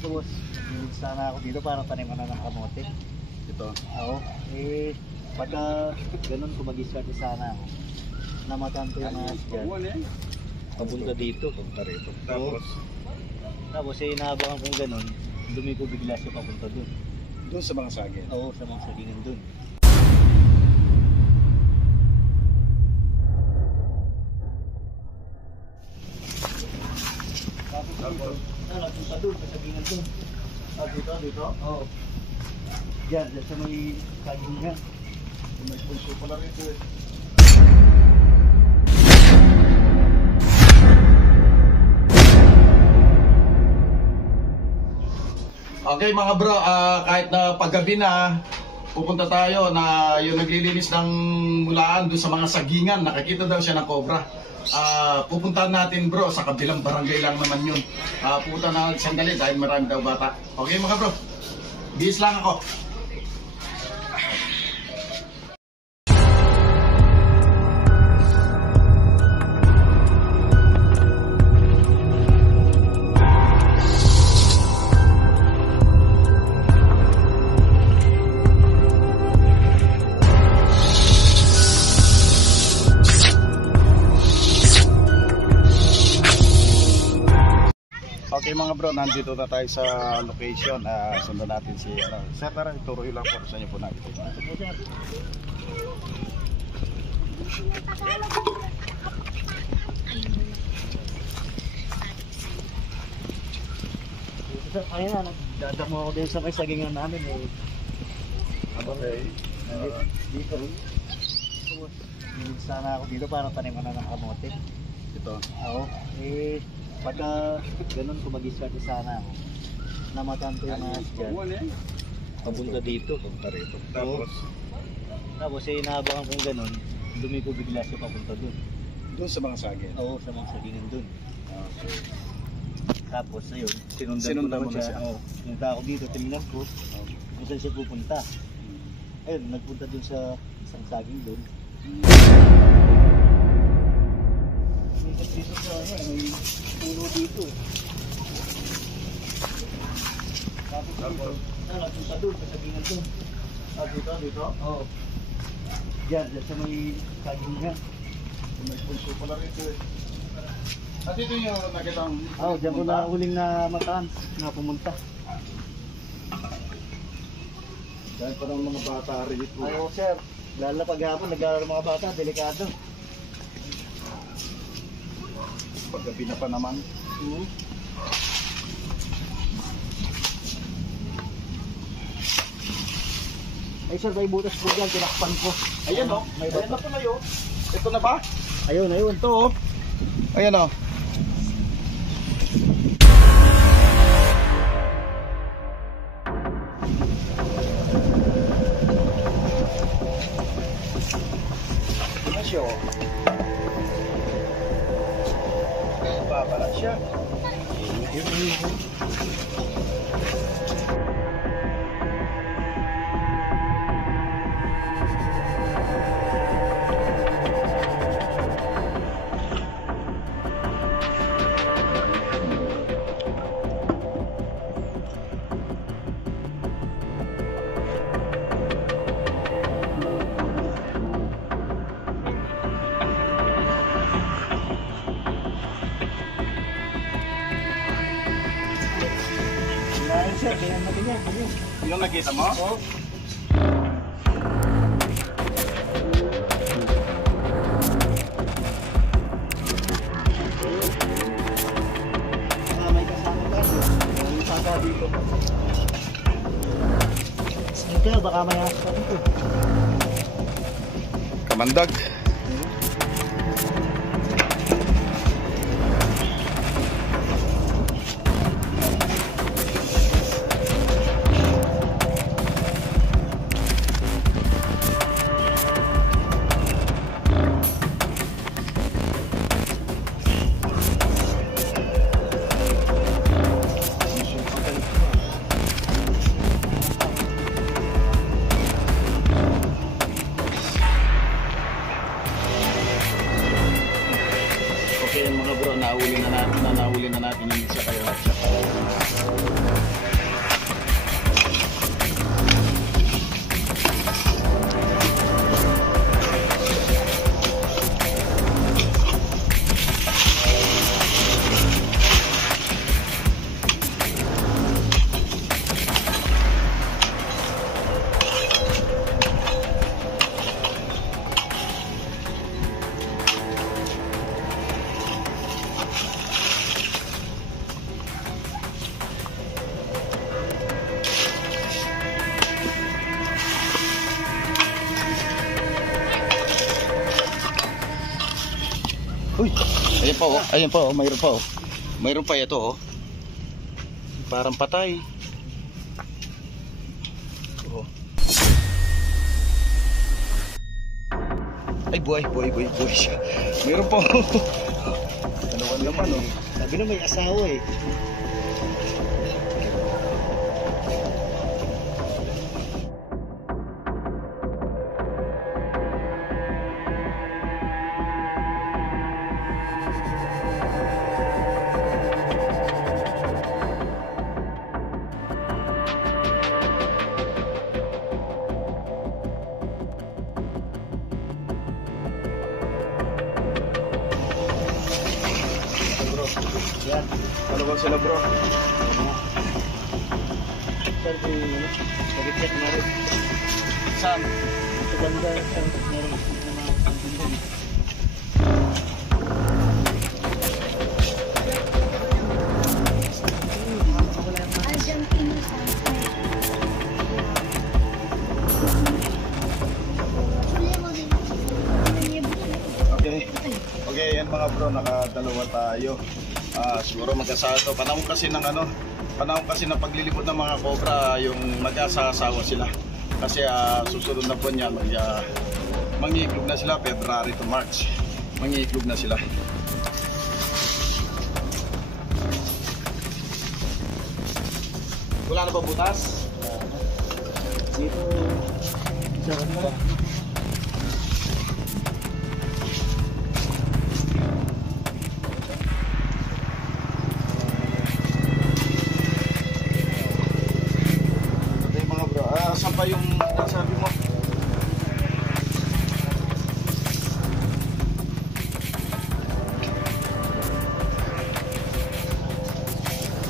Ito boss, hindi sana ako dito para taniman na ng kamote. Ito. Oo. Pagka ganun ko mag-start sana ako. Namatan ko yung ahas dyan. Papunta dito. Punta rito. Tapos inaabangan kong ganun, dumiko bigla siya papunta dun. Doon sa mga saging. Oo, sa mga sagingan dun. Tapos napunta dun, sa sagingan dun. Dito? Oo. Diyan sa may sagingan. May punso pala rito eh. Okay mga bro, kahit na paggabi na, pupunta tayo na yung naglilinis ng mulaan doon sa mga sagingan, nakakita daw siya ng cobra. Pupuntahan natin bro, sa kabilang barangay lang naman yun. Pupunta na sandali dahil marami daw bata. Okay mga bro, bis lang ako. Okay mga bro, nandito na tayo sa location. Sundan natin si Sir, tara, ituro lang po sa inyo po natin. Ayun na, nagdadamo ako din sa may sagingan namin eh. Okay. Dito. Hindi sana ako dito para taniman na ng kamote. Ito. Oo. Pagka ganun ko mag-start sana ako. Namatan ko yung ahas dyan. Papunta dito. Punta rito. Tapos inaabangan kong ganun, dumiko bigla siya papunta dun. Doon sa mga saging. Oo, sa mga sagingan dun. Okay. Tapos ayun, sinundan ko naman siya. Oo. Punta ako dito, tinignan ko kung saan siya pupunta. Ayun, nagpunta dun sa isang saging dun. Dito sa may puno dito. Tapos nagpunta dun sa sagingan dun. Dito? Oo. Diyan sa may sagingan. May punso pala rito eh. At ito yung nakitang... Oo, diyan ko na huling na mataan na pumunta. Dahil parang mga bata rito. Ayaw sir, lalo na paghapon nag-aaral mga bata, delikado. Paggabi na pa naman. Ay sir, may butas po dyan, tinakpan ko. Ayan o, may ayan bata. na pala yun. Ito na ba? Ayun. Ito o. Ayan o. Ano siya o? Babala siya. Ayun sir, kaya natin yan. Yung nakita mo? Oo. May kasama tayo. May saka dito. Sige, baka may ahas pa dito. Kamandag. Ayan pa oh, ayan pa oh, mayroon pa oh. Mayroon pa ito oh. Parang patay. Oh. Ay buhay siya. Mayroon pa oh. Dalawan naman oh. Sabi na may asawa eh. Yan. Dalawa sila bro. Sir, nag-check na rin. Saan? Sa banda, sir, meron na mga kantin. Okay, yan mga bro, nakadalawa tayo. Siguro mag-asawa to. Panahon kasi ng paglilipot ng mga cobra, yung mag-asawa sila. Kasi susunod na buwan yan, mangiiklog na sila, February to March. Mangiiklog na sila. Wala na ba butas? Dito, sa kanila. Okay mga bro, saan pa yung sabi mo?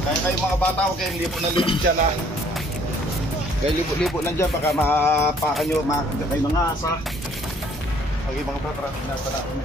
Kaya kayo mga bata, huwag kayong libo na libo dyan ha. Kaya libo-libo lang dyan, baka mapakan nyo, makakita kayo ng asa. Okay mga bro, tara, nasa natin.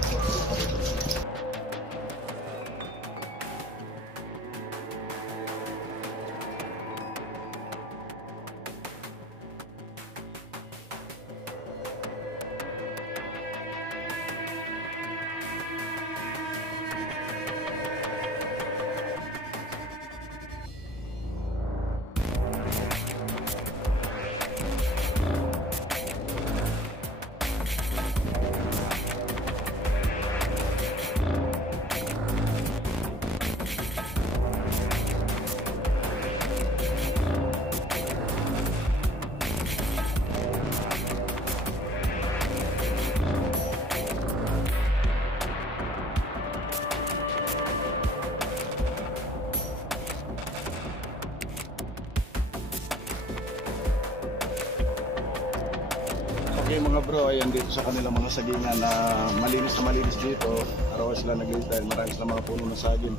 Okay mga bro, ayan dito sa kanilang mga sagingan na malinis dito. Araw sila naglilinis dahil marami sila mga puno na saging.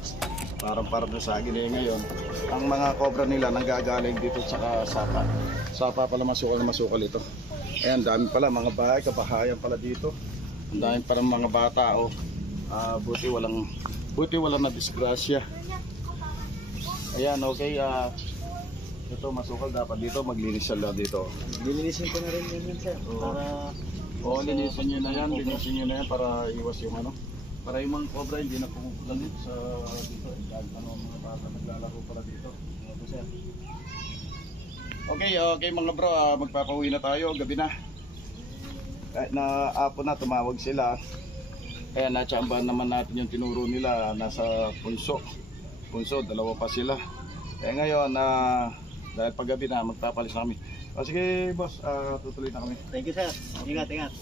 Parang na saging eh ngayon. Ang mga cobra nila nanggagaling dito sa sapa. Sapa pala masukal ito. Ayan, dami pala mga bahay, kabahayan pala dito. Ang dami parang mga bata oh. Buti walang na disgrasya. Ayan, okay. Ito masukal dapat dito, maglinis sila dito. Lilinisin ko na rin yun, sir. Para... Linisin nyo na yan para iwas yung ano. Para yung mga cobra hindi na pumupulan dito sa dito. Dahil mga bata naglalaro pala dito. Ito sir. Okay mga bro, magpapauwi na tayo, gabi na. Kahit na apo na, tumawag sila. Kaya natsambahan naman natin yung tinuro nila, nasa punso, dalawa pa sila. Kaya ngayon, dahil paggabi na, magpapalis na kami. Sige boss, tutuloy na kami. Thank you sir. Ingat.